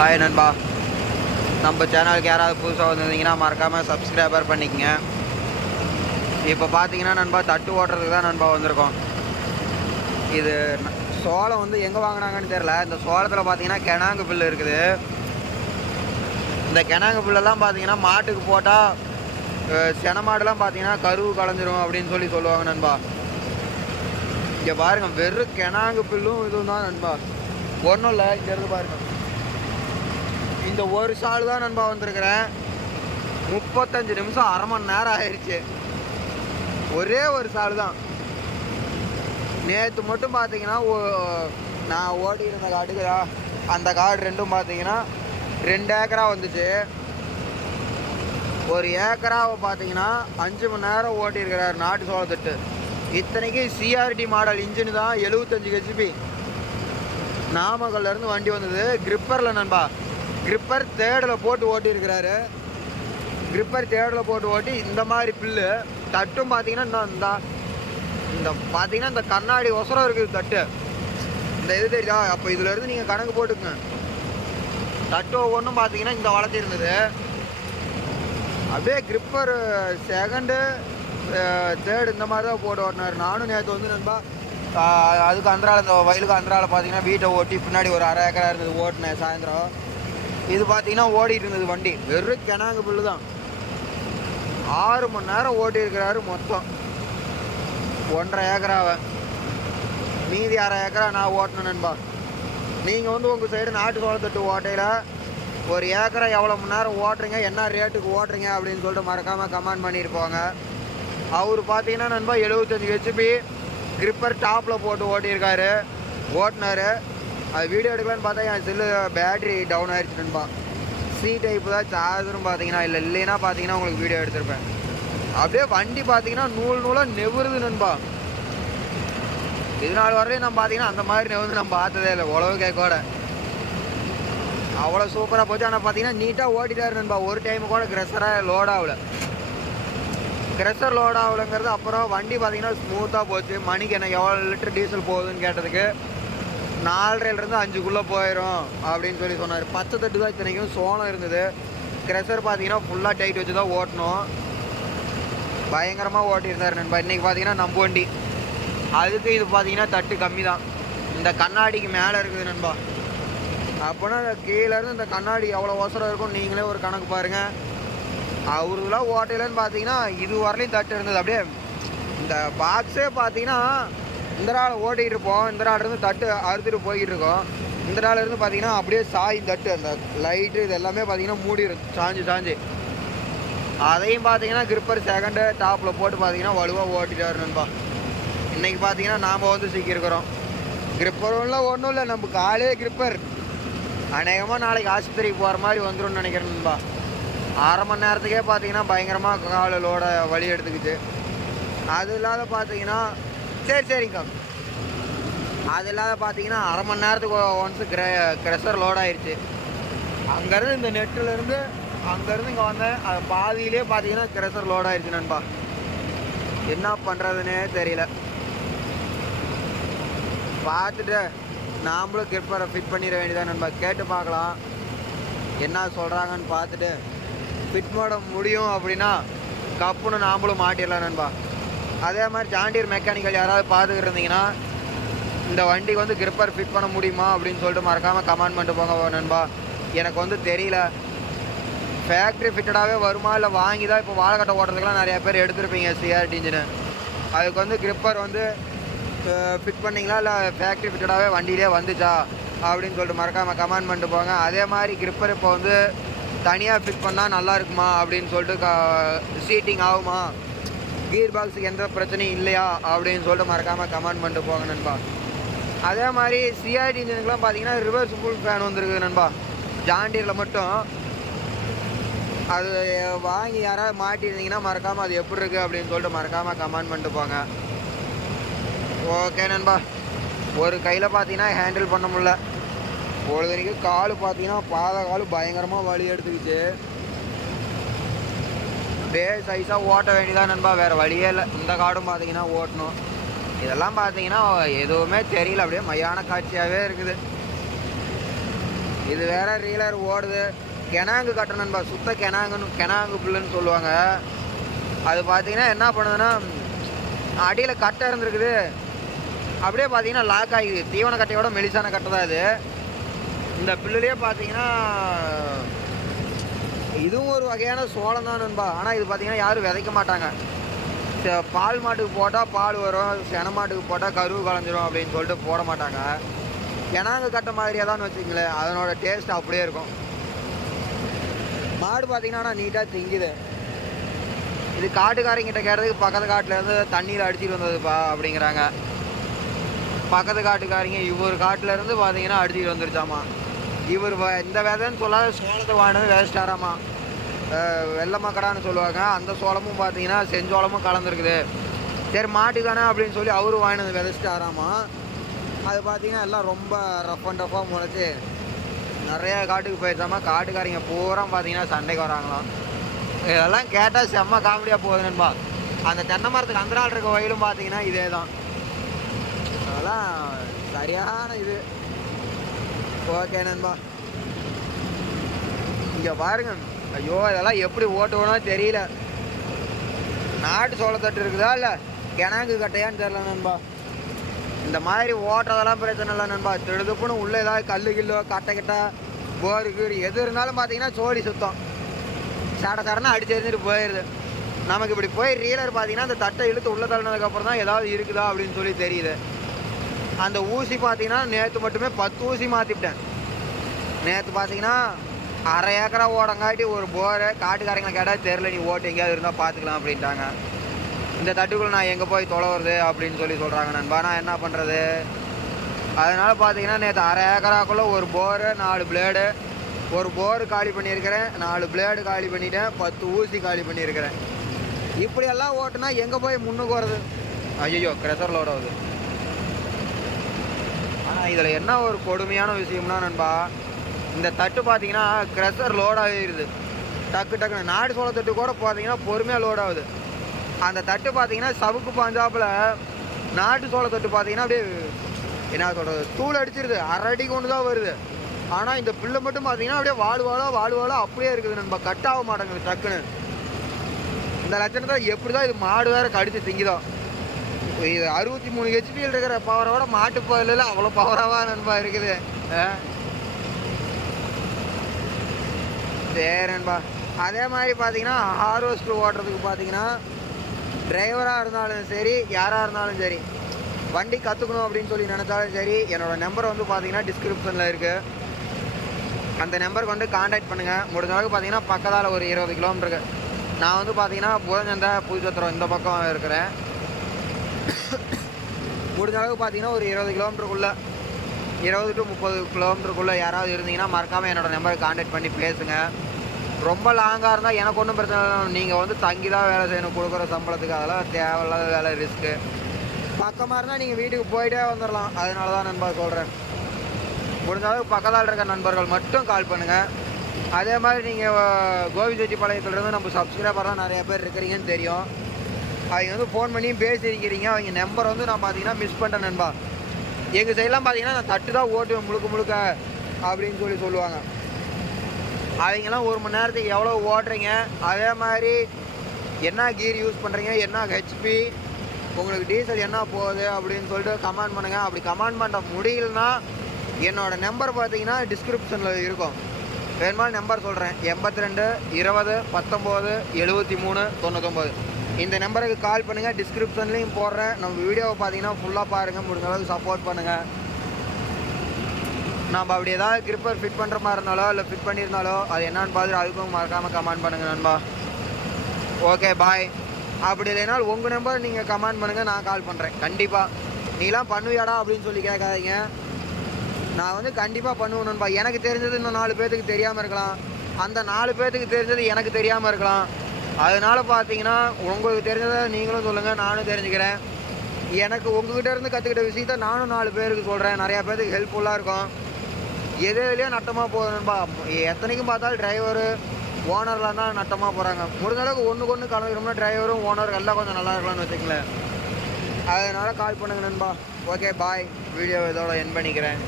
Hi நண்பா. நம்ம சேனலுக்கு யாராவது புதுசாக வந்திருந்தீங்கன்னா மறக்காமல் சப்ஸ்கிரைபர் பண்ணிக்கங்க. இப்போ பார்த்தீங்கன்னா நண்பா தட்டு ஓட்டுறதுக்கு தான் நண்பா வந்திருக்கோம். இது சோளம் வந்து எங்கே வாங்கினாங்கன்னு தெரில இந்த சோளத்தில் பார்த்தீங்கன்னா கிணாங்கு புல் இருக்குது. இந்த கிணாங்கு புல்லெல்லாம் பார்த்தீங்கன்னா மாட்டுக்கு போட்டால் சென மாடுலாம் பார்த்தீங்கன்னா கருவு கலைஞ்சிரும் அப்படின்னு சொல்லி சொல்லுவாங்க நண்பா. இங்கே பாருங்க வெறும் கிணாங்கு புல்லும் இதுவும் தான் நண்பா. ஒன்றும் இல்லை இங்கேருந்து பாருங்கள் பாருங்க. இந்த ஒரு சால் தான் நண்பா வந்திருக்கிறேன். முப்பத்தஞ்சு நிமிஷம் அரை மணி நேரம் ஆயிடுச்சு ஒரே ஒரு சால் தான். நேற்று மட்டும் பார்த்தீங்கன்னா ஓ- நான் ஓடி இருந்த காட்டுக்குதா அந்த காடு ரெண்டும் பார்த்தீங்கன்னா ரெண்டு ஏக்கரா வந்துச்சு. ஒரு ஏக்கராவை பார்த்தீங்கன்னா அஞ்சு மணி நேரம் ஓட்டியிருக்கிறார் நாட்டு சோளத்தட்டு. இத்தனைக்கு சிஆர்டி மாடல் இன்ஜின் தான் எழுபத்தஞ்சு ஹெச்பி நாமக்கல்லேருந்து வண்டி வந்தது. கிரிப்பரில் நண்பா. கிரிப்பர் தேர்டில் போட்டு ஓட்டியிருக்கிறாரு. கிரிப்பர் தேர்டில் போட்டு ஓட்டி இந்த மாதிரி பில்லு. தட்டும் பார்த்தீங்கன்னா இந்த- இந்த இந்த பார்த்தீங்கன்னா இந்த கண்ணாடி ஒசரம் இருக்குது தட்டு. இந்த இது தெரியுதா? அப்போ இதுலேருந்து நீங்கள் கணக்கு போட்டுக்குங்க. தட்டு ஒவ்வொன்றும் பார்த்தீங்கன்னா இந்த வளர்த்தி இருந்தது. அப்படியே கிரிப்பர் செகண்டு தேர்டு இந்த மாதிரி தான் போட்டு ஓட்டினார். நானும் நேற்று வந்து நண்பா அதுக்கு அந்தரால் இந்த வயலுக்கு அந்தரால் பார்த்தீங்கன்னா வீட்டை ஓட்டி பின்னாடி ஒரு அரை ஏக்கராக இருந்தது ஓட்டினேன் சாயந்தரம். இது பார்த்தீங்கன்னா ஓடிட்டு இருந்தது வண்டி. வெறும் கிணாங்க புல்லு தான். ஆறு மணி நேரம் ஓட்டி இருக்கிறாரு மொத்தம். ஒன்றரை ஏக்கராவை மீதி அரை ஏக்கரா நான் ஓட்டணும் நண்பா. நீங்கள் வந்து உங்கள் சைடு நாட்டு சோளத்தட்டு ஓட்டையில் ஒரு ஏக்கரை எவ்வளோ மணி நேரம் ஓட்டுறீங்க? என்ன ரேட்டுக்கு ஓட்டுறீங்க? அப்படின்னு சொல்லிட்டு மறக்காமல் கமெண்ட் பண்ணியிருப்பாங்க அவர் பார்த்தீங்கன்னா நண்பா எழுபத்தஞ்சி ஹெச்பி கிரிப்பர் டாப்பில் போட்டு ஓட்டியிருக்காரு. ஓட்டினார். அது வீடியோ எடுக்கலான்னு பார்த்தா என் செல்லு பேட்ரி டவுன் ஆயிடுச்சு நண்பா. சி டைப்பு தான் சார்ஜரும் பார்த்தீங்கன்னா இல்லை இல்லைன்னா பார்த்தீங்கன்னா உங்களுக்கு வீடியோ எடுத்திருப்பேன். அப்படியே வண்டி பார்த்தீங்கன்னா நூல் நூலாக நெவுறுது நண்பா. இது நாள் வரையும் நம்ம பார்த்தீங்கன்னா அந்த மாதிரி நெவுந்து நம்ம பார்த்ததே இல்லை உழவு கேட்கோட அவ்வளோ சூப்பராக போச்சு. ஆனால் பார்த்தீங்கன்னா நீட்டாக ஓட்டிட்டாரு நண்பா. ஒரு டைம் கூட கிரெஷராக லோட் ஆகல. கிரெஷர் லோட் ஆகலைங்கிறது அப்புறம் வண்டி பார்த்தீங்கன்னா ஸ்மூத்தாக போச்சு. மணிக்கு என்ன எவ்வளோ லிட்டர் டீசல் போகுதுன்னு கேட்டதுக்கு நாலரைலேருந்து அஞ்சுக்குள்ளே போயிடும் அப்படின்னு சொல்லி சொன்னார். பச்சை தட்டு தான் இத்தனைக்கும் சோளம் இருந்தது. க்ரெஷர் பார்த்தீங்கன்னா ஃபுல்லாக டைட் வச்சு தான் ஓட்டணும். பயங்கரமாக ஓட்டியிருந்தார் நண்பா. இன்றைக்கி பார்த்தீங்கன்னா நம்ம வண்டி. அதுக்கு இது பார்த்தீங்கன்னா தட்டு கம்மி தான் இந்த கண்ணாடிக்கு மேலே இருக்குது நண்பா. அப்போனா கீழேருந்து இந்த கண்ணாடி எவ்வளோ ஒசரம் இருக்கும் நீங்களே ஒரு கணக்கு பாருங்கள் அவருலாம் ஓட்டையிலன்னு பார்த்தீங்கன்னா இது வரலையும் தட்டு இருந்தது. அப்படியே இந்த பாக்ஸே பார்த்தீங்கன்னா இந்த நாள் ஓட்டிகிட்டு இருப்போம். இந்த நாள்லேருந்து தட்டு அறுத்துட்டு போய்கிட்டு இருக்கோம். இந்த நாள்லேருந்து பார்த்தீங்கன்னா அப்படியே சாய் தட்டு அந்த லைட்டு இது எல்லாமே பார்த்தீங்கன்னா மூடிடும் சாஞ்சு சாஞ்சு. அதையும் பார்த்தீங்கன்னா கிரிப்பர் செகண்டு டாப்பில் போட்டு பார்த்தீங்கன்னா வலுவாக ஓட்டிட்டாரு நண்பா. இன்னைக்கு பார்த்தீங்கன்னா நாம் வந்து சிக்கியிருக்கிறோம். கிரிப்பரும் ஒன்றும் இல்லை நம்ம காலே கிரிப்பர் அநேகமாக நாளைக்கு ஆஸ்பத்திரிக்கு போகிற மாதிரி வந்துடும் நினைக்கிறேன் நண்பா. அரை மணி நேரத்துக்கே பார்த்தீங்கன்னா பயங்கரமாக காலோட வழி எடுத்துக்கிச்சு. அது இல்லாத பார்த்தீங்கன்னா சரி சரிங்கக்கா அது இல்லாத பார்த்தீங்கன்னா அரை மணி நேரத்துக்கு ஒன்ஸு கிர க்ரெஷர் லோட் ஆயிடுச்சு அங்கேருந்து இந்த நெட்டிலேருந்து அங்கேருந்து இங்கே வந்தேன் அது பாதியிலே பார்த்தீங்கன்னா க்ரெஷர் லோட் ஆயிடுச்சு நண்பா. என்ன பண்ணுறதுனே தெரியல. பார்த்துட்டு நாமளும் கிரிப்பரை ஃபிட் பண்ணிட வேண்டியதான் நண்பா. கேட்டு பார்க்கலாம் என்ன சொல்கிறாங்கன்னு பார்த்துட்டு ஃபிட் பண்ண முடியும் அப்படின்னா கப்புன்னு நாமளும் மாட்டிடலாம் நண்பா. அதே மாதிரி ஜாண்டியர் மெக்கானிக்கல் யாராவது பார்த்துக்கிட்டு இருந்தீங்கன்னா இந்த வண்டிக்கு வந்து கிரிப்பர் ஃபிட் பண்ண முடியுமா அப்படின்னு சொல்லிட்டு மறக்காமல் கமெண்ட் பண்ணிட்டு போங்க நண்பா. எனக்கு வந்து தெரியல. ஃபேக்ட்ரி ஃபிட்டடாகவே வருமா இல்லை வாங்கி தான் இப்போ வாழைக்கட்டை ஓட்டுறதுக்கெலாம் நிறையா பேர் எடுத்திருப்பீங்க சிஆர்டி இன்ஜினு அதுக்கு வந்து கிரிப்பர் வந்து ஃபிட் பண்ணீங்களா இல்லை ஃபேக்ட்ரி ஃபிட்டடாகவே வண்டியிலே வந்துச்சா அப்படின்னு சொல்லிட்டு மறக்காமல் கமெண்ட் பண்ணிட்டு போங்க. அதே மாதிரி கிரிப்பர் இப்போ வந்து தனியாக ஃபிட் பண்ணால் நல்லா இருக்குமா அப்படின்னு சொல்லிட்டு சீட்டிங் ஆகுமா? கீர் பாக்ஸுக்கு எந்த பிரச்சனையும் இல்லையா அப்படின்னு சொல்லிட்டு மறக்காமல் கமெண்ட் பண்ணிட்டு போங்க நண்பா. அதே மாதிரி சிஆர்டி இன்ஜினுக்குலாம் பார்த்தீங்கன்னா ரிவர்சிபிள் ஃபேன் வந்துருக்குது நண்பா. ஜாண்டியரில் மட்டும். அது வாங்கி யாராவது மாட்டியிருந்தீங்கன்னா மறக்காமல் அது எப்படி இருக்குது அப்படின்னு சொல்லிட்டு மறக்காமல் கமெண்ட் பண்ணிட்டு போங்க. ஓகே நண்பா. ஒரு கையில் பார்த்தீங்கன்னா ஹேண்டில் பண்ண முடில பொழுதுனைக்கு கால் பார்த்தீங்கன்னா பாத காலு பயங்கரமாக வலி எடுத்துக்கிச்சு. அப்படியே சைஸாக ஓட்ட வேண்டியதான் நண்பா? வேறு வழியே இல்லை. இந்த காடும் பார்த்தீங்கன்னா ஓட்டணும். இதெல்லாம் பார்த்தீங்கன்னா எதுவுமே தெரியல. அப்படியே மையான காட்சியாகவே இருக்குது. இது வேற ரீலர் ஓடுது. கெனாங்கு கட்டணும்பா சுத்த கெனாங்குன்னு கெனாங்கு புல்லுன்னு சொல்லுவாங்க. அது பார்த்தீங்கன்னா என்ன பண்ணுதுன்னா அடியில் கட்டை இருந்திருக்குது. அப்படியே பார்த்தீங்கன்னா லாக் ஆகிது. தீவன கட்டையோட மெலிசான கட்டை தான் இது இந்த பில்லுலேயே பார்த்தீங்கன்னா இதுவும் ஒரு வகையான சோளம் தான் நண்பா. ஆனால் இது பார்த்தீங்கன்னா யாரும் விதைக்க மாட்டாங்க. ச- பால் மாட்டுக்கு போட்டால் பால் வரும் சென மாட்டுக்கு போட்டால் கருவு கலைஞ்சிரும் அப்படின்னு சொல்லிட்டு போட மாட்டாங்க. கிணாங்க கட்ட மாதிரியே தான் வச்சுங்களேன் அதனோட டேஸ்ட் அப்படியே இருக்கும். மாடு பார்த்தீங்கன்னா நீட்டாக திங்குது. இது காட்டுக்காரங்கிட்ட கேட்டதுக்கு பக்கத்து காட்டிலேருந்து தண்ணியில் அடிச்சிட்டு வந்ததுப்பா அப்படிங்கிறாங்க. பக்கத்து காட்டுக்காரங்க இவ்வொரு காட்டிலேருந்து பார்த்தீங்கன்னா அடிச்சிட்டு வந்துருச்சாமா. இவர் இந்த விதைன்னு சொல்லாத சோளத்தை வாங்கினது வேஸ்டாராமா? வெள்ளை மக்கடான்னு சொல்லுவாங்க. அந்த சோளமும் பார்த்தீங்கன்னா செஞ்சோளமும் கலந்துருக்குது. சரி மாட்டுக்கானே அப்படின்னு சொல்லி அவரு வாங்கினது விதைச்சிட்டாராமா? அது பார்த்தீங்கன்னா எல்லாம் ரொம்ப ரஃப் அண்ட் டஃப்பாக முளைச்சி நிறைய காட்டுக்கு போயிருச்சாமா காட்டுக்காரங்க பூரா பார்த்தீங்கன்னா சண்டைக்கு வராங்களாம் இதெல்லாம் கேட்டால் செம்ம காமெடியாக போகுது அந்த தென்னை மரத்துக்கு அந்த நாள் இருக்க வயலும் பார்த்தீங்கன்னா இதே தான் அதெல்லாம் சரியான இது. ஓகே நண்பா இங்கே பாருங்க. ஐயோ இதெல்லாம் எப்படி ஓட்டுவோனோ தெரியல. நாட்டு சோளத்தட்டு இருக்குதா இல்லை? கிணங்கு கட்டையான்னு தெரில நண்பா. இந்த மாதிரி ஓட்டுறதெல்லாம் பிரச்சனை இல்லை நண்பா. திடுதுப்புன்னு உள்ளே ஏதாவது கல்லு கில்லோ கட்டை கிட்ட போரு கீடு எது இருந்தாலும் பார்த்தீங்கன்னா சோழி சுத்தம். சட சடனாக அடிச்சு எறிஞ்சிட்டு போயிடுது. நமக்கு இப்படி போய் ரீலர் பார்த்தீங்கன்னா அந்த தட்டை இழுத்து உள்ளே தள்ளினதுக்கப்புறம் தான் ஏதாவது இருக்குதா அப்படின்னு சொல்லி தெரியுது. அந்த ஊசி பார்த்தீங்கன்னா நேற்று மட்டுமே பத்து ஊசி மாற்றிவிட்டேன் நேற்று பார்த்தீங்கன்னா அரை ஏக்கரா ஓடங்காட்டி ஒரு போரை காட்டுக்காரங்களை கேட்டால் தெரில நீ ஓட்டு எங்கேயாவது இருந்தால் பார்த்துக்கலாம் அப்படின்ட்டாங்க. இந்த தட்டுக்குள்ள நான் எங்கே போய் தொலைவுறது அப்படின்னு சொல்லி சொல்கிறாங்க நண்பா. நான் என்ன பண்ணுறது அதனால் பார்த்தீங்கன்னா நேற்று அரை ஏக்கராக்குள்ளே ஒரு போரு நாலு பிளேடு ஒரு போர் காலி பண்ணியிருக்கிறேன் நாலு பிளேடு காலி பண்ணிட்டேன் பத்து ஊசி காலி பண்ணியிருக்கிறேன். இப்படியெல்லாம் ஓட்டுனா எங்கே போய் முன்னுக்கு வருது ஐயோ க்ரெஷர் லோட் ஆகுது. ஆனால் இதில் என்ன ஒரு கொடுமையான விஷயம்னா நண்பா இந்த தட்டு பார்த்தீங்கன்னா க்ரெஷர் லோட் ஆகிடுது டக்கு டக்குன்னு நாடு சோள தட்டு கூட பார்த்தீங்கன்னா பொறுமையாக லோட் ஆகுது. அந்த தட்டு பார்த்தீங்கன்னா சவுக்கு பாஞ்சாப்புல நாட்டு சோள தட்டு பார்த்தீங்கன்னா அப்படியே என்ன சொல்கிறது தூள் அடிச்சிருது. அரை கொண்டு தான் வருது. ஆனால் இந்த பிள்ளை மட்டும் பார்த்தீங்கன்னா அப்படியே வாழ்வாளோ வாழ்வாளோ அப்படியே இருக்குது நண்பா. கட் ஆக மாட்டேங்குது டக்குன்னு. இந்த லட்சணத்தை எப்படி தான் இது மாடு வேறு கடிச்சு திங்கிதான் இது அறுபத்தி மூணு ஹெச்பியில் இருக்கிற பவரோட மாட்டு பாலில் அவ்வளோ பவராக நண்பா இருக்குது. சரி நண்பா அதே மாதிரி பார்த்தீங்கன்னா ஹார்வெஸ்டர் ஓட்டுறதுக்கு பார்த்தீங்கன்னா டிரைவராக இருந்தாலும் சரி யாராக இருந்தாலும் சரி வண்டி கற்றுக்கணும் அப்படின்னு சொல்லி நினச்சாலும் சரி என்னோட நம்பர் வந்து பார்த்தீங்கன்னா டிஸ்கிரிப்ஷனில் இருக்குது அந்த நம்பருக்கு வந்து காண்டாக்ட் பண்ணுங்கள் முடிஞ்ச அளவுக்கு பார்த்தீங்கன்னா பக்கத்தால் ஒரு இருபது கிலோமீட்டருக்கு நான் வந்து பார்த்தீங்கன்னா புதஞ்சந்தை புதுச்சத்திரம் இந்த பக்கம் இருக்கிறேன். முடிஞ்ச அளவுக்கு பார்த்தீங்கன்னா ஒரு இருபது கிலோமீட்டருக்குள்ளே இருபது டு முப்பது கிலோமீட்டருக்குள்ளே யாராவது இருந்தீங்கன்னா மறக்காமல் என்னோட நம்பருக்கு காண்டாக்ட் பண்ணி பேசுங்கள் ரொம்ப லாங்காக இருந்தால் எனக்கு ஒன்றும் பிரச்சனை இல்லை. நீங்கள் வந்து தங்கி தான் வேலை செய்யணும் கொடுக்குற சம்பளத்துக்கு அதெல்லாம் தேவையில்லாத வேலை ரிஸ்க்கு பக்கமாக இருந்தால் நீங்கள் வீட்டுக்கு போயிட்டே வந்துடலாம் அதனால தான் நண்பா சொல்கிறேன் முடிஞ்சளவுக்கு பக்கத்தால் இருக்க நண்பர்கள் மட்டும் கால் பண்ணுங்கள் அதே மாதிரி நீங்கள் கோவிச்செட்டிப்பாளையத்துலேருந்து நம்ம சப்ஸ்கிரைபர்லாம் நிறைய பேர் இருக்கிறீங்கன்னு தெரியும். அவங்க வந்து ஃபோன் பண்ணியும் பேசியிருக்கிறீங்க. அவங்க நம்பர் வந்து நான் பார்த்தீங்கன்னா மிஸ் பண்ணிட்டேன் நண்பா. எங்கள் சைட்லாம் பார்த்தீங்கன்னா நான் தட்டு தான் ஓட்டுவேன் முழுக்க முழுக்க அப்படின்னு சொல்லி சொல்லுவாங்க. அவங்கெல்லாம் ஒரு மணி நேரத்துக்கு எவ்வளோ ஓட்டுறீங்க? அதே மாதிரி என்ன கீர் யூஸ் பண்ணுறீங்க என்ன ஹெச்பி உங்களுக்கு டீசல் என்ன போகுது? அப்படின்னு சொல்லிட்டு கமெண்ட் பண்ணுங்கள் அப்படி கமெண்ட் பண்ண முடியலன்னா என்னோட நம்பர் பார்த்தீங்கன்னா டிஸ்கிரிப்ஷனில் இருக்கும். வேணுமா நம்பர் சொல்கிறேன் எண்பத்தி ரெண்டு இருபது பத்தொம்போது எழுபத்தி மூணு தொண்ணூத்தொம்பது. இந்த நம்பருக்கு கால் பண்ணுங்கள் டிஸ்கிரிப்ஷன்லேயும் போடுறேன். நம்ம வீடியோவை பார்த்தீங்கன்னா ஃபுல்லாக பாருங்கள் முடிஞ்ச அளவுக்கு சப்போர்ட் பண்ணுங்கள் நம்ம அப்படி ஏதாவது கிரிப்பர் ஃபிட் பண்ணுற மாதிரி இருந்தாலோ இல்லை ஃபிட் பண்ணியிருந்தாலோ அது என்னன்னு பார்த்துட்டு அதுக்கும் மறக்காமல் கமெண்ட் பண்ணுங்கள் நண்பா. ஓகே பாய் அப்படி இல்லைனாலும் உங்கள் நம்பர் நீங்கள் கமெண்ட் பண்ணுங்கள் நான் கால் பண்ணுறேன் கண்டிப்பாக நீலாம் பண்ணுவியாடா அப்படின்னு சொல்லி கேட்காதீங்க. நான் வந்து கண்டிப்பாக பண்ணுவேன் எனக்கு தெரிஞ்சது இன்னும் நாலு பேர்த்துக்கு தெரியாமல் இருக்கலாம். அந்த நாலு பேர்த்துக்கு தெரிஞ்சது எனக்கு தெரியாமல் இருக்கலாம். அதனால் பார்த்தீங்கன்னா உங்களுக்கு தெரிஞ்சதை நீங்களும் சொல்லுங்கள் நானும் தெரிஞ்சுக்கிறேன். எனக்கு உங்ககிட்ட இருந்து கற்றுக்கிட்ட விஷயத்த நானும் நாலு பேருக்கு சொல்கிறேன் நிறையா பேருக்கு ஹெல்ப்ஃபுல்லாக இருக்கும். எது எதுலேயோ நட்டமாக போகுதுன்பா? எத்தனைக்கும் பார்த்தாலும் டிரைவரு ஓனர்லாம் தான் நட்டமாக போகிறாங்க முடிஞ்ச அளவுக்கு ஒன்றுக்கு ஒன்று கலந்துக்கணும்னா டிரைவரும் ஓனர் எல்லாம் கொஞ்சம் நல்லா இருக்கலாம்னு வச்சுக்கங்களேன். அதனால் கால் பண்ணுங்க நண்பா. ஓகே பாய் வீடியோ இதோட என் பண்ணிக்கிறேன்.